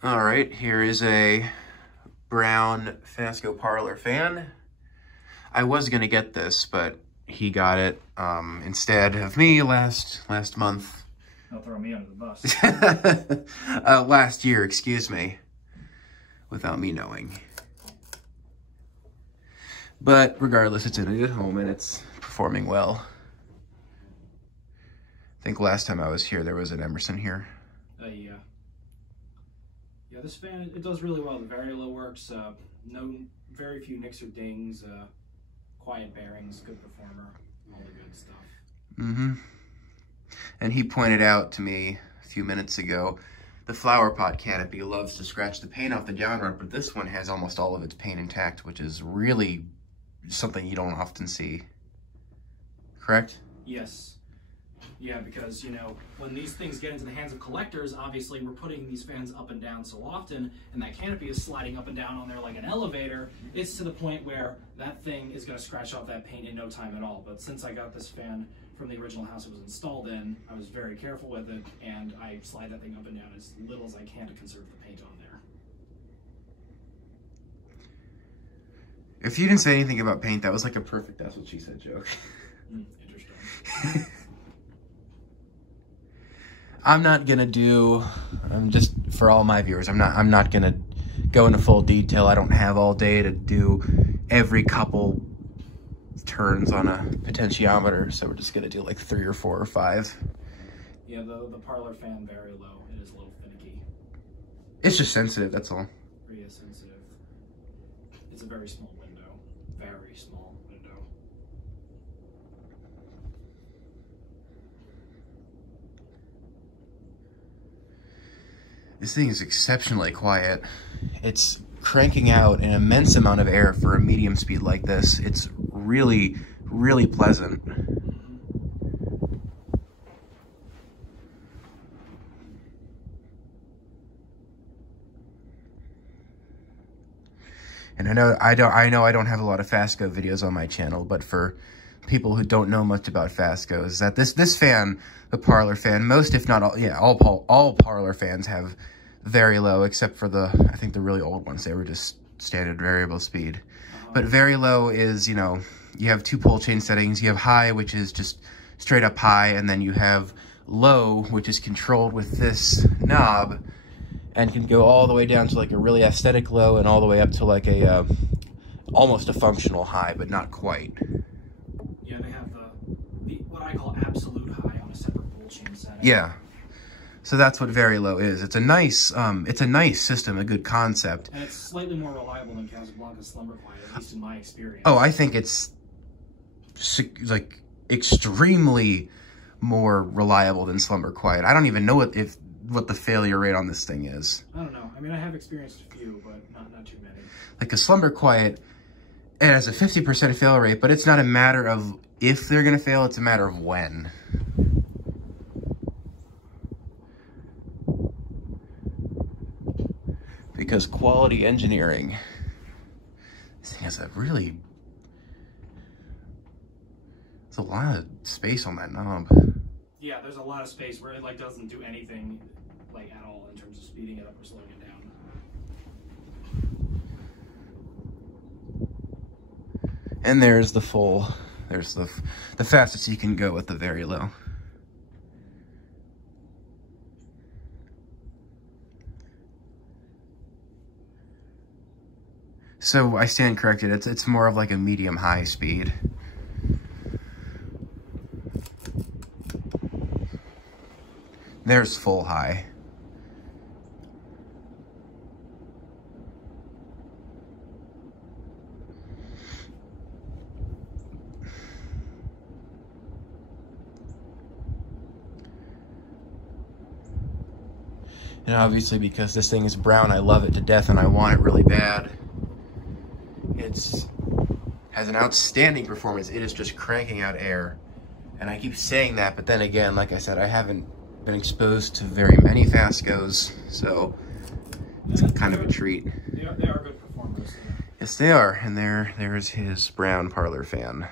All right, here is a brown FASCO Parlour fan. I was gonna get this, but he got it instead of me last month. Don't throw me under the bus. Last year, excuse me, without me knowing. But regardless, it's in a good home and it's performing well. I think last time I was here, there was an Emerson here. Yeah. Yeah, this fan, it does really well. The very low works, very few nicks or dings, quiet bearings, good performer, all the good stuff. Mm-hmm. And he pointed out to me a few minutes ago, the flower pot canopy loves to scratch the paint off the down rod, but this one has almost all of its paint intact, which is really something you don't often see. Correct? Yes. Yeah, because, you know, when these things get into the hands of collectors, obviously we're putting these fans up and down so often, and that canopy is sliding up and down on there like an elevator. It's to the point where that thing is going to scratch off that paint in no time at all. But since I got this fan from the original house it was installed in, I was very careful with it, and I slide that thing up and down as little as I can to conserve the paint on there. If you didn't say anything about paint, that was like a perfect "that's what she said" joke. Interesting. I'm not gonna do, just for all my viewers, I'm not gonna go into full detail. I don't have all day to do every couple turns on a potentiometer, so we're just gonna do like 3 or 4 or 5. Yeah, the Parlour fan, very low. It is a little finicky. It's just sensitive, that's all. Pretty sensitive. It's a very small window. Very small window. This thing is exceptionally quiet. It's cranking out an immense amount of air for a medium speed like this. It's really, really pleasant. And I know I don't have a lot of FASCO videos on my channel, but for people who don't know much about FASCO, is that this fan, the Parlour fan, most if not all, yeah, all Parlour fans have very low, except for I think the really old ones. They were just standard variable speed. But very low is, you know, you have 2 pole chain settings. You have high, which is just straight up high, and then you have low, which is controlled with this knob, and can go all the way down to like a really aesthetic low, and all the way up to like a almost a functional high, but not quite. Yeah, they have the what I call absolute high on a separate pole chain setting. Yeah. So that's what very low is. It's a nice system, a good concept. And it's slightly more reliable than Casablanca's Slumber Quiet, at least in my experience. Oh, I think it's like extremely more reliable than Slumber Quiet. I don't even know what the failure rate on this thing is. I don't know. I mean, I have experienced a few, but not too many. Like a Slumber Quiet, it has a 50% fail rate, but it's not a matter of if they're gonna fail, it's a matter of when. Because quality engineering, this thing has a really, there's a lot of space on that knob. Yeah, there's a lot of space where it like doesn't do anything like at all in terms of speeding it up or slowing it down. And there's the full, there's the fastest you can go with the very low. So I stand corrected, it's more of like a medium high speed. There's full high. And obviously because this thing is brown, I love it to death and I want it really bad. Has an outstanding performance. It is just cranking out air. And I keep saying that, but then again, like I said, I haven't been exposed to very many FASCOs, so it's kind of a treat. They are good performers. Yes, they are. And there's his brown Parlour fan.